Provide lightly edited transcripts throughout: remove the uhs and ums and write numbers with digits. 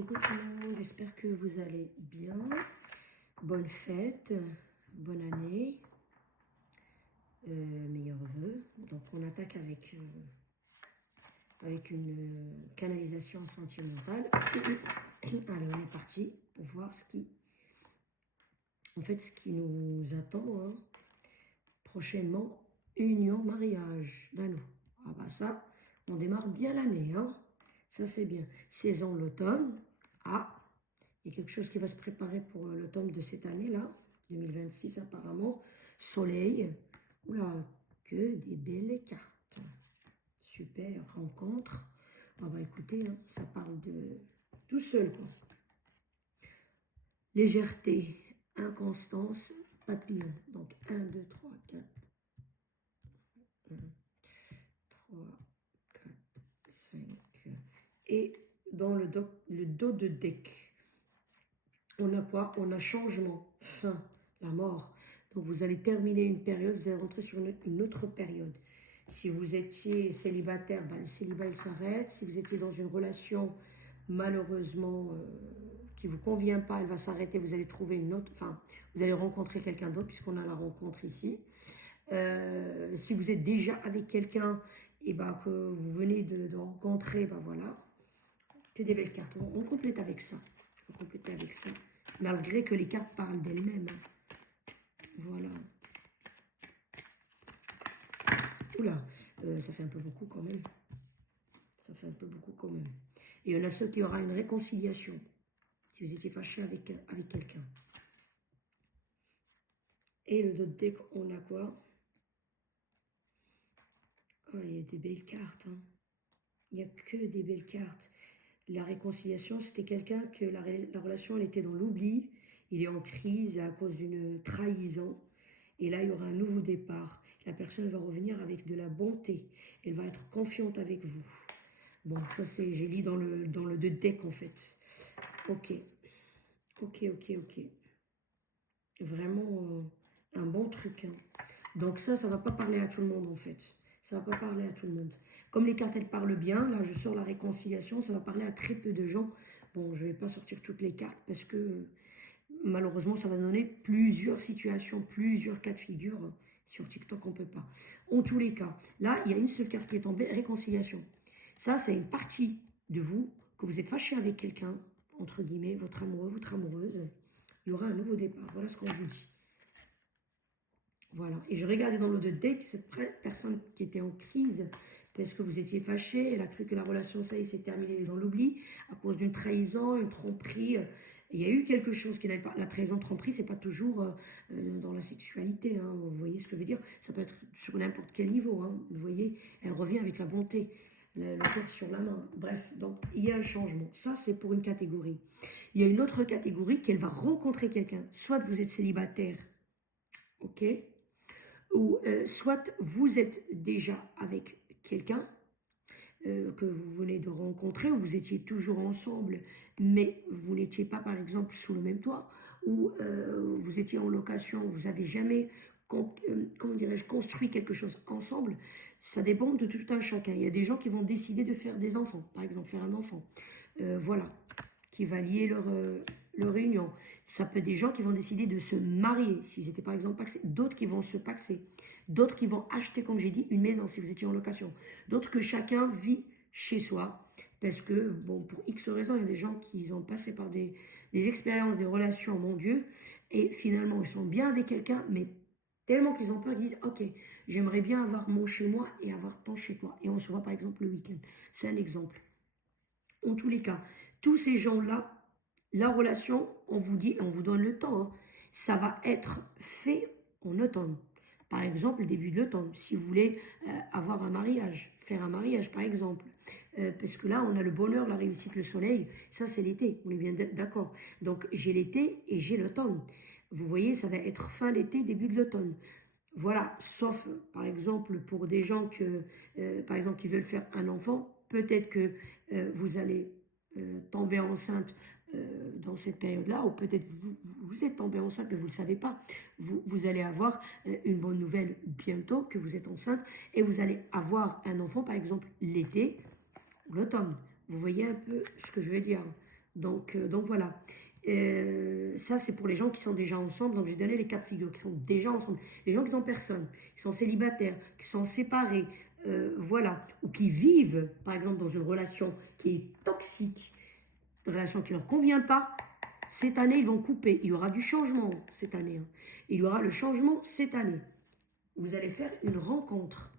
Coucou tout le monde, j'espère que vous allez bien. Bonne fête, bonne année, meilleurs vœux. Donc on attaque avec une canalisation sentimentale. Allez, on est parti pour voir ce qui nous attend hein. Prochainement. Union, mariage, l'anneau. Ah bah ça, on démarre bien l'année hein. Ça c'est bien. Saison l'automne. Ah, il y a quelque chose qui va se préparer pour l'automne de cette année-là, 2026 apparemment. Soleil, oula, que des belles cartes. Super, rencontre. Ah bah écoutez, hein, ça parle de tout seul quoi. Légèreté, inconstance, papillon. Donc 1, 2, 3, 4. 1, 3, 4, 5. Et dans le dos de deck, on a quoi? On a changement, fin, la mort. Donc vous allez terminer une période, vous allez rentrer sur une autre période. Si vous étiez célibataire, ben, le célibat il s'arrête. Si vous étiez dans une relation malheureusement qui ne vous convient pas, elle va s'arrêter. Vous allez trouver une autre, enfin vous allez rencontrer quelqu'un d'autre puisqu'on a la rencontre ici. Si vous êtes déjà avec quelqu'un et ben, que vous venez de rencontrer, ben voilà, que des belles cartes. On complète avec ça. On va compléter avec ça. Malgré que les cartes parlent d'elles-mêmes. Voilà. Oula, ça fait un peu beaucoup quand même. Ça fait un peu beaucoup quand même. Et il y en a ceux qui aura une réconciliation. Si vous étiez fâché avec quelqu'un. Et le dos de deck, on a quoi? Oh, il y a des belles cartes. Hein. Il n'y a que des belles cartes. La réconciliation, c'était quelqu'un que la relation, elle était dans l'oubli. Il est en crise à cause d'une trahison. Et là, il y aura un nouveau départ. La personne va revenir avec de la bonté. Elle va être confiante avec vous. Bon, ça, c'est, j'ai lu dans le deux deck, en fait. Ok. Ok. Vraiment un bon truc. Hein. Donc ça ne va pas parler à tout le monde, en fait. Ça ne va pas parler à tout le monde. Comme les cartes, elles parlent bien, là, je sors la réconciliation, ça va parler à très peu de gens. Bon, je ne vais pas sortir toutes les cartes parce que malheureusement, ça va donner plusieurs situations, plusieurs cas de figure. Sur TikTok, on ne peut pas. En tous les cas, là, il y a une seule carte qui est tombée, réconciliation. Ça, c'est une partie de vous, que vous êtes fâché avec quelqu'un, entre guillemets, votre amoureux, votre amoureuse. Il y aura un nouveau départ. Voilà ce qu'on vous dit. Voilà. Et je regardais dans le deck, cette personne qui était en crise, parce que vous étiez fâché, elle a cru que la relation, ça y est, s'est terminée dans l'oubli, à cause d'une trahison, une tromperie. Il y a eu quelque chose qui n'allait pas. La trahison, tromperie, c'est pas toujours dans la sexualité. Hein, vous voyez ce que je veux dire? Ça peut être sur n'importe quel niveau. Hein, vous voyez, elle revient avec la bonté, le cœur sur la main. Bref, donc il y a un changement. Ça, c'est pour une catégorie. Il y a une autre catégorie qu'elle va rencontrer quelqu'un. Soit vous êtes célibataire, ok? Ou soit vous êtes déjà avec quelqu'un que vous venez de rencontrer, ou vous étiez toujours ensemble, mais vous n'étiez pas, par exemple, sous le même toit, ou vous étiez en location, vous n'avez jamais, comment dirais-je, construit quelque chose ensemble. Ça dépend de tout un chacun. Il y a des gens qui vont décider de faire des enfants, par exemple, faire un enfant. Voilà, qui va lier leur réunion. Ça peut être des gens qui vont décider de se marier, s'ils étaient par exemple paxés. D'autres qui vont se paxer. D'autres qui vont acheter, comme j'ai dit, une maison, si vous étiez en location. D'autres que chacun vit chez soi. Parce que, bon, pour X raisons, il y a des gens qui ont passé par des expériences, des relations, mon Dieu, et finalement, ils sont bien avec quelqu'un, mais tellement qu'ils ont peur qu'ils disent, ok, j'aimerais bien avoir mon chez moi et avoir ton chez toi. Et on se voit par exemple le week-end. C'est un exemple. En tous les cas, tous ces gens-là, la relation, on vous dit, on vous donne le temps, hein, ça va être fait en automne. Par exemple, le début de l'automne, si vous voulez avoir un mariage, faire un mariage par exemple. Parce que là, on a le bonheur, la réussite, le soleil, ça c'est l'été, on est bien d'accord. Donc j'ai l'été et j'ai l'automne. Vous voyez, ça va être fin d'été, début de l'automne. Voilà, sauf par exemple pour des gens par exemple, qui veulent faire un enfant, peut-être que vous allez tomber enceinte dans cette période-là, ou peut-être vous êtes tombé enceinte, mais vous ne le savez pas. Vous allez avoir une bonne nouvelle bientôt, que vous êtes enceinte, et vous allez avoir un enfant, par exemple, l'été ou l'automne. Vous voyez un peu ce que je veux dire. Donc voilà. Ça, c'est pour les gens qui sont déjà ensemble. Donc, j'ai donné les 4 figures qui sont déjà ensemble. Les gens qui sont personne, qui sont célibataires, qui sont séparés, voilà. Ou qui vivent, par exemple, dans une relation qui est toxique, une relation qui ne leur convient pas. Cette année, ils vont couper. Il y aura du changement cette année, hein. Il y aura le changement cette année. Vous allez faire une rencontre.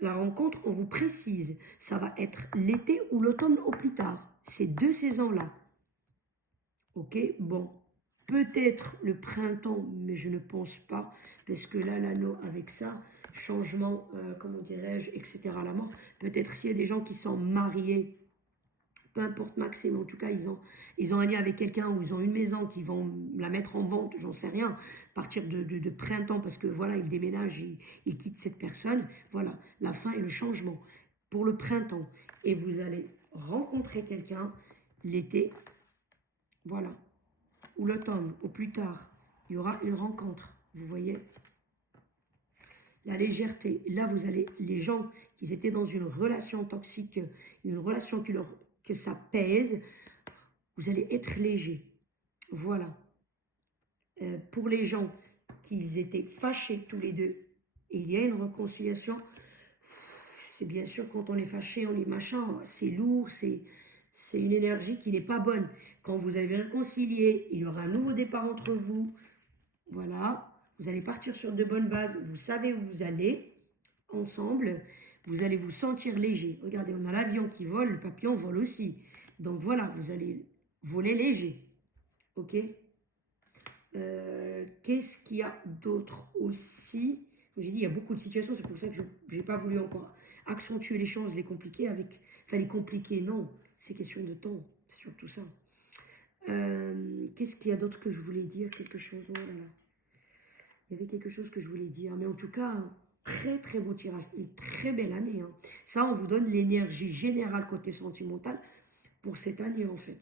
La rencontre, on vous précise, ça va être l'été ou l'automne au plus tard. Ces 2 saisons-là. Ok, bon, peut-être le printemps, mais je ne pense pas, parce que là, l'anneau avec ça, changement, comment dirais-je, etc. à la mort. Peut-être s'il y a des gens qui sont mariés, peu importe Max, mais en tout cas, ils ont un lien avec quelqu'un ou ils ont une maison qui vont la mettre en vente, j'en sais rien, à partir de printemps, parce que voilà, ils déménagent, ils quittent cette personne. Voilà, la fin et le changement pour le printemps. Et vous allez rencontrer quelqu'un l'été, voilà, ou l'automne, au plus tard. Il y aura une rencontre, vous voyez. La légèreté, là vous allez, les gens qui étaient dans une relation toxique, une relation que ça pèse, vous allez être léger. Voilà. Pour les gens qui étaient fâchés tous les deux, il y a une réconciliation. C'est bien sûr quand on est fâché, on est machin, c'est lourd, c'est une énergie qui n'est pas bonne. Quand vous avez réconcilié, il y aura un nouveau départ entre vous. Voilà. Vous allez partir sur de bonnes bases. Vous savez où vous allez ensemble. Vous allez vous sentir léger. Regardez, on a l'avion qui vole, le papillon vole aussi. Donc voilà, vous allez voler léger. Ok. Qu'est-ce qu'il y a d'autre aussi? J'ai dit, il y a beaucoup de situations, c'est pour ça que je n'ai pas voulu encore accentuer les choses, les compliquer avec... Enfin, les compliquer, non, c'est question de temps, c'est surtout ça. Qu'est-ce qu'il y a d'autre que je voulais dire? Quelque chose, oh là là. Il y avait quelque chose que je voulais dire, mais en tout cas, un très très beau tirage, une très belle année, hein. Ça, on vous donne l'énergie générale côté sentimental pour cette année, en fait.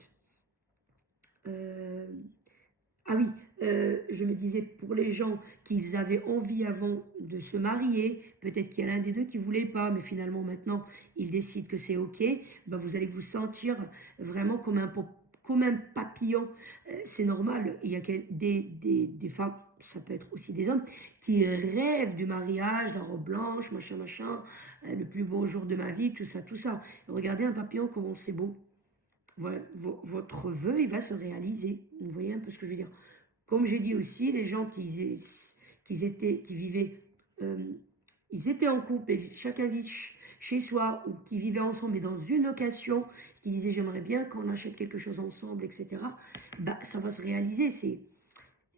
Ah oui, je me disais, pour les gens qui avaient envie avant de se marier, peut-être qu'il y a l'un des deux qui ne voulait pas, mais finalement maintenant, ils décident que c'est OK, ben vous allez vous sentir vraiment comme un papillon. C'est normal, il y a des femmes, ça peut être aussi des hommes, qui rêvent du mariage, la robe blanche, machin, machin, le plus beau jour de ma vie, tout ça, tout ça. Regardez un papillon, comment c'est beau. Ouais, votre vœu, il va se réaliser. Vous voyez un peu ce que je veux dire. Comme j'ai dit aussi, les gens qui vivaient, ils étaient en couple, et chacun vit chez soi, ou qui vivaient ensemble, mais dans une occasion, qui disaient j'aimerais bien qu'on achète quelque chose ensemble, etc. Bah, ça va se réaliser.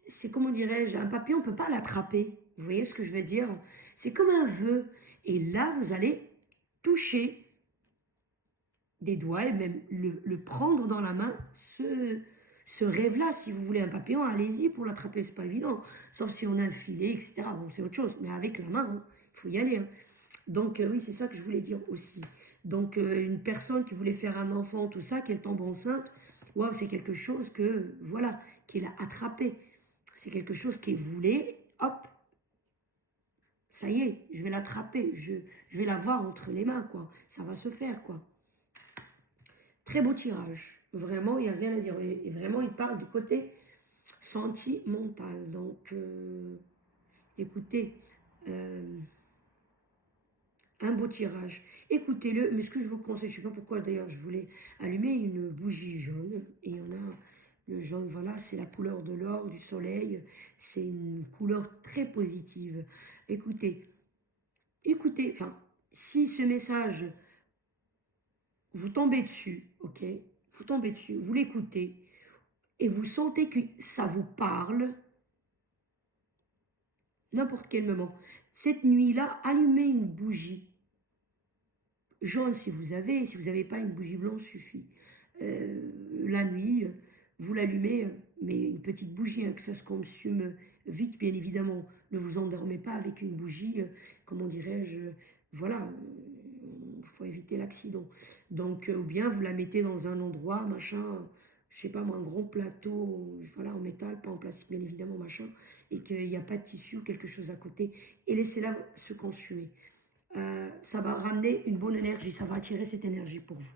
C'est comment dirais-je, un papillon, on ne peut pas l'attraper. Vous voyez ce que je veux dire? C'est comme un vœu. Et là, vous allez toucher des doigts et même le prendre dans la main, ce rêve-là. Si vous voulez un papillon, allez-y pour l'attraper, c'est pas évident. Sauf si on a un filet, etc. Bon, c'est autre chose, mais avec la main, hein, il faut y aller, hein. Donc, oui, c'est ça que je voulais dire aussi. Donc, une personne qui voulait faire un enfant, tout ça, qu'elle tombe enceinte, waouh, c'est quelque chose que, voilà, qu'elle a attrapé. C'est quelque chose qu'elle voulait, hop, ça y est, je vais l'attraper, je vais l'avoir entre les mains, quoi. Ça va se faire, quoi. Très beau tirage. Vraiment, il n'y a rien à dire. Et vraiment, il parle du côté sentimental. Donc, écoutez, un beau tirage. Écoutez-le, mais ce que je vous conseille, je ne sais pas pourquoi d'ailleurs, je voulais allumer une bougie jaune. Et il y en a le jaune, voilà, c'est la couleur de l'or, du soleil. C'est une couleur très positive. Écoutez, enfin, si ce message vous tombez dessus, ok? Vous tombez dessus, vous l'écoutez et vous sentez que ça vous parle, n'importe quel moment. Cette nuit-là, allumez une bougie jaune si vous n'avez pas une bougie blanche suffit. La nuit, vous l'allumez, mais une petite bougie, hein, que ça se consume vite, bien évidemment. Ne vous endormez pas avec une bougie, comment dirais-je, voilà, il faut éviter l'accident. Donc, ou bien vous la mettez dans un endroit, machin, je sais pas moi, un gros plateau, voilà, en métal, pas en plastique, bien évidemment, machin, et qu'il n'y a pas de tissu ou quelque chose à côté, et laissez-la se consumer. Ça va ramener une bonne énergie, ça va attirer cette énergie pour vous.